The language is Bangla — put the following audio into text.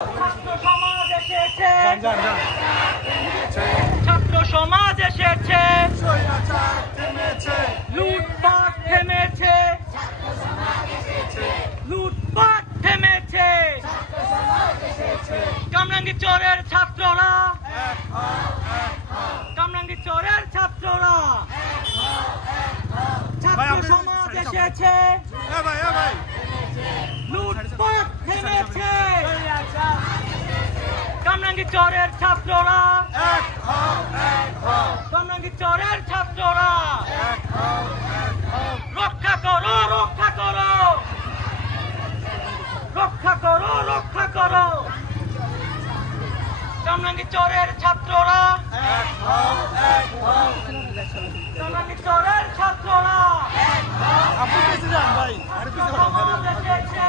ছাত্র সমাজ এসেছে, ছাত্র সমাজ এসেছে, লুটপাট থেমেছে, লুটপাট থেমেছে। কামরাঙ্গীরচরের ছাত্ররা, কামরাঙ্গীরচরের ছাত্ররা, ছাত্র সমাজ এসেছে, লুটপাট থেমেছে। কামরাঙ্গীরচরের ছাত্ররা, কামরাঙ্গীরচরের ছাত্ররা, রক্ষা করো, রক্ষা করো, রক্ষা করো, রক্ষা করো। কামরাঙ্গীরচরের ছাত্ররা, কামরাঙ্গীরচরের ছাত্ররা, আপনি পেছে যান ভাই, সমাজ এসেছে,